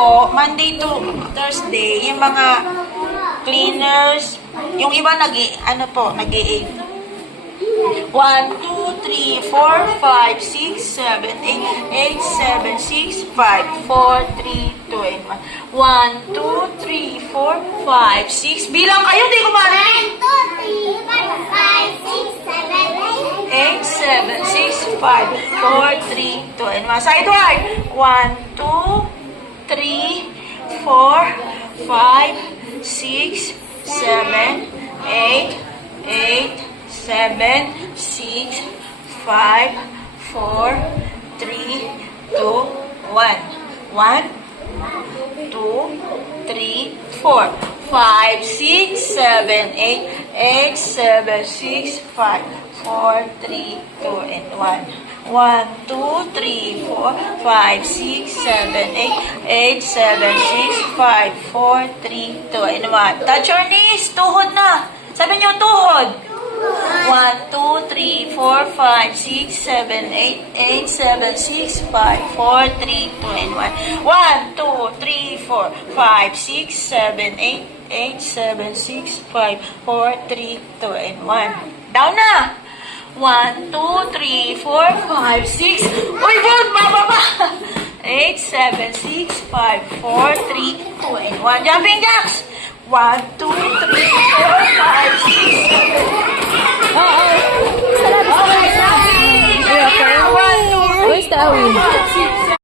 po, Monday to Thursday, yung mga cleaners, yung iba nag ano po, nag 1, 2, 3, 4, 5, 6, 7, 8, 8, 7, 6, 5, 4, 3, 2, and 1. 1, 2, 3, 4, 5, 6. Bilang kayo, di ko mali. 8, 7, 6, 5, 4, 3, 2, and 1. Sideward. 1, 2, 3, 4, 5, 6, 7, 8, 8, 7, 6, 5, 4, 3, 2, 1. 1, 2, 3, 4, 5, 6, 7, 8, 8, 7, 6, 5, 4, 3, 2, and 1. 1, 2, 3, 4, 5, 6, 7, 8, 8, 7, 6, 5, 4, 3, 2, and 1. Touch your knees. Tuhod na. Sabi niyo tuhod. 1, 2, 3, 4, 5, 6, 7, 8, 8, 7, 6, 5, 4, 3, 2, and 1. 1, 2, 3, 4, 5, 6, 7, 8, 8, 7, 6, 5, 4, 3, 2, and 1. Down na! 1, 2, 3, 4, 5, 6. Uy, good! Bababa! 8, 7, 6, 5, 4, 3, 2, and 1. Jumping jacks! 1, 2, 3, 4, 5, 6, 7, Oo. Sarap sa Okay, Where's the awin?